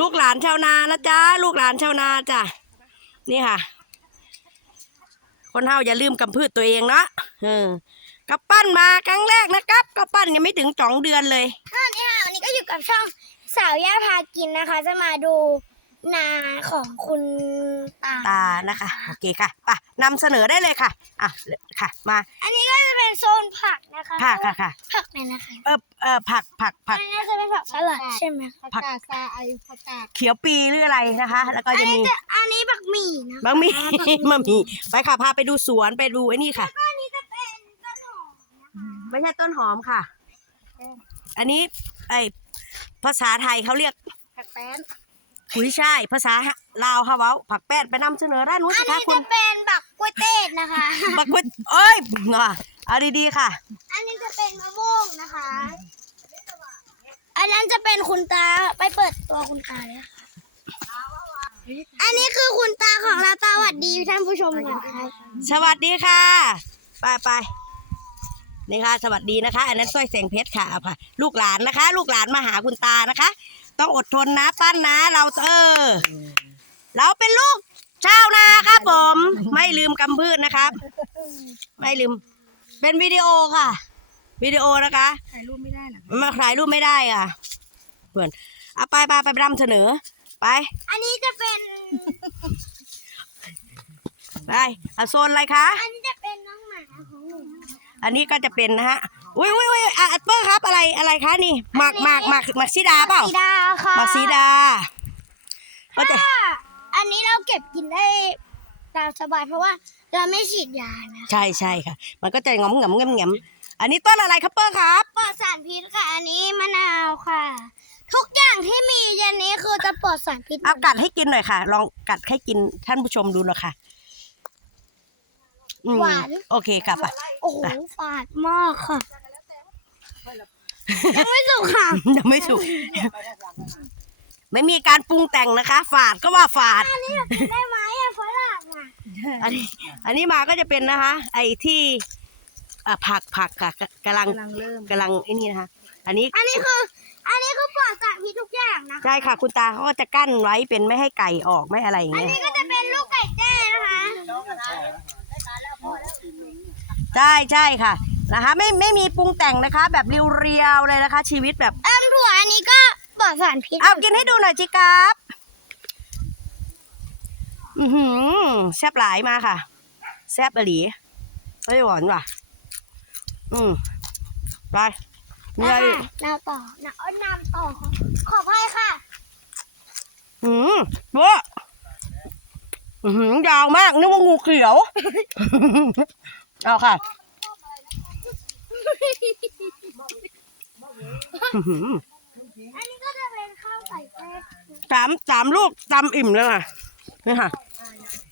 ลูกหลานชาวนานะจ๊ะลูกหลานชาวนาจ้ะนี่ค่ะ คนเฮาอย่าลืมกำพืชตัวเองเนาะเออกับปั้นมาครั้งแรกนะครับก็ปั้นยังไม่ถึงสองเดือนเลยค่ะนี่ค่ะวันนี้ก็อยู่กับช่องสาวย่าพากินนะคะ จะมาดูนาของคุณตาตานะคะ โอเคค่ะป่ะนำเสนอได้เลยค่ะอะค่ะมา อันนี้ก็จะเป็น โซนผักนะคะค่ะค่ะค่ะ ผักไหนนะคะเออเออผักผักผักอันนี้จะเป็นผักสลัดใช่ไหมคะผักกาดซาไอผักกาดเขียวปีหรืออะไรนะคะ แล้วก็อันจะนี้มีจะอันนี้ผักหมี่นะบะหมี่บะหมี่ไปค่ะพาไปดูสวนไปดูไอ้นี่ค่ะอันนี้จะเป็นต้นหอมนะคะไม่ใช่ต้นหอมค่ะ อันนี้ไอภาษาไทยเขาเรียกผักแป้นขุยช่ายภาษาลาวค่ะเว้าผักแป้นไปนำเสนอด้านนู้นอัสินคะนี้คุจะณเป็นบักกล้วยเต้นนะคะ บักกวดเอ้ยงอ เอาดีๆค่ะ อันนี้จะเป็นมะม่วงนะคะ อันนั้นจะเป็นคุณตาไปเปิดตัวคุณตาเลยค่ะ อันนี้คือคุณตาของเราสวัสดีท่านผู้ชมก่อนครับสวัสดีค่ะ ไปไปนี่ค่ะ สวัสดีนะคะ อันนั้นสร้อยแสงเพชรค่ะเอาค่ะ ลูกหลานนะคะ ลูกหลานมาหาคุณตานะคะ ต้องอดทนนะปั้นนะ เราเออ เราเป็นลูกชาวนาครับผม ไม่ลืมกำพืชนะครับ ไม่ลืม เป็นวิดีโอค่ะ วิดีโอนะคะถ่ายรูปไม่ได้หรอมาถ่ายรูปไม่ได้อะเพื่อนเอาไปไปไปนำเสนอ ไป อันนี้จะเป็น ไปเอาโซนอะไรคะ อันนี้จะเป็นน้องหมาของหนูนะคะอันนี้ก็จะเป็นนะฮะ อุ้ยอุ้ยอุ้ยอะเปิ้ลครับอะไรอะไรคะนี่หมากหมากหมากหมากซีดาเปล่าสีดาค่ะหมากซีดา ก็จะค่ะอันนี้เราเก็บกินได้ ตามสบายเพราะว่าเราไม่ฉีดยานะใช่ใช่ค่ะ มันก็จะงอมงำงำงำอันนี้ต้นอะไรครับเปิ้ลครับ ปลอดสารพิษค่ะ อันนี้มะนาวค่ะ ทุกอย่างที่มียันนี้คือจะปลอดสารพิษเอากัดให้กินหน่อยค่ะ ลองกัดให้กินท่านผู้ชมดูหน่อยค่ะอืมหวาน โอเคค่ะป่ะโอ้โหฝาดมากค่ะ ยังไม่สุกค่ะ ยังไม่สุกไม่มีการปรุงแต่งนะคะ ฝาดก็ว่าฝาด อันนี้เรากินได้ไหมอะฝรั่ง อะอันนี้อันนี้มาก็จะเป็นนะคะ ไอ้ที่อ่าผักผักค่ะกกำลังกำลังเริ่ม กำลังไอ้นี่นะคะ อันนี้อันนี้คือ อันนี้คือปลอดสารพิษทุกอย่างนะคะ ใช่ค่ะ คุณตาเขาก็จะกั้นไว้เป็นไม่ให้ไก่ออกไม่อะไรอย่างอันเงี้ยนี้ก็จะเป็นลูกไก่แจ้นะคะ ใช่ใช่ค่ะนะคะ ไม่ไม่มีปรุงแต่งนะคะ แบบเรียวๆเลยนะคะ ชีวิตแบบเอิ่มถั่วอันนี้ก็ปลอดสารพิษ เอากินให้ดูหน่อยจิครับ อือหือแซ่บหลายมาค่ะ แซ่บอหลีไม่หวานว่ะ อืมไปเนื้ออีกน้ำต่อน้ำเอาน้ำต่อค่ะขออภัยค่ะ อืมเว้ออือหือยาวมากนึกว่างูเขียว เอาค่ะอื้อหืออันนี้ก็จะเป็นข้าวไก่แจ้สามสามลูกตำอิ่มเลยค่ะนี่ค่ะ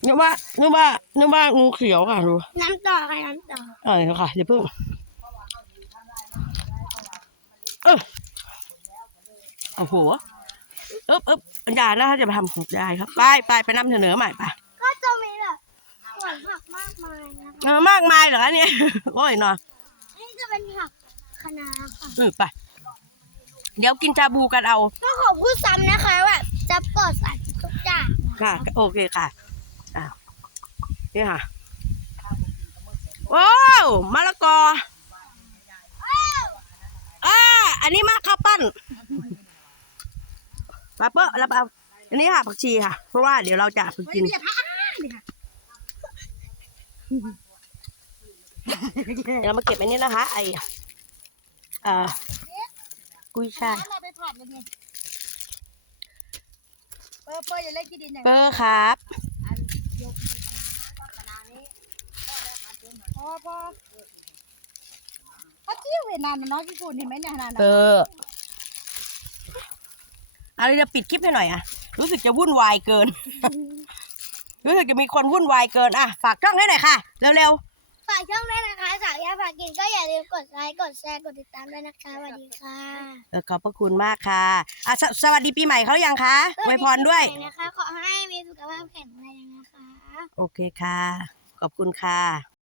นึกว่านึกว่านึกว่างูเขียวค่ะดูน้ำต่อค่ะน้ำต่อเออค่ะเดี๋ยวเพิ่งเออโอ้โหเอ๊บเอ๊บยายน่าจะไปทำของยายครับ ไปไปไปนำเสนอใหม่ไปก็จะมีแบบสวนผักมากมายนะคะเออมากมายเหรอคะเนี่ยโอ้ยเนาะอันนี้จะเป็นผักคะน้าค่ะอืมไป เดี๋ยวกินชาบูกันเอา ก็ขอพูดซ้ำนะคะว่าจะปลอดสารพิษทุกอย่างนะค่ะ โอเคค่ะ อ้าวนี่ค่ะว้าวมะละกออ่าอันนี้มะข้าวปั้นปลาเปอะแล้วเอาอันนี้ค่ะผักชีค่ะ เพราะว่าเดี๋ยวเราจะฝึกกินอย่าท้าเลยค่ะเดี๋ยวเรามาเก็บอันนี้นะคะ ไอเอ่อกุยช่ายเราไปผัดเลยเนี่ยเปิ้ลเปิ้ลอย่าเล่นที่ดินอย่างเปอร์ครับ พอพอเขาเที่ยวเวียดนามนะเนาะญี่ปุ่นเห็นไหมเนี่ยขนาดเปนั้นอร์อะไรจะปิดคลิปให้หน่อยอะ รู้สึกจะวุ่นวายเกิน รู้สึกจะมีคนวุ่นวายเกินอะ ฝากช่องให้หน่อยค่ะ เร็วฝากช่องด้วยนะคะ สาวยาฝากกินก็อย่าลืมกดไลค์กดแชร์กดติดตามด้วยนะคะสวัสดีค่ะๆเออขอบพระคุณมากค่ะอะสสวัสดีปีใหม่เขายังคะอวยพรด้วยสสนะคะขอให้มีสุขภาพแข็งแรงนะคะ โอเคค่ะ ขอบคุณค่ะ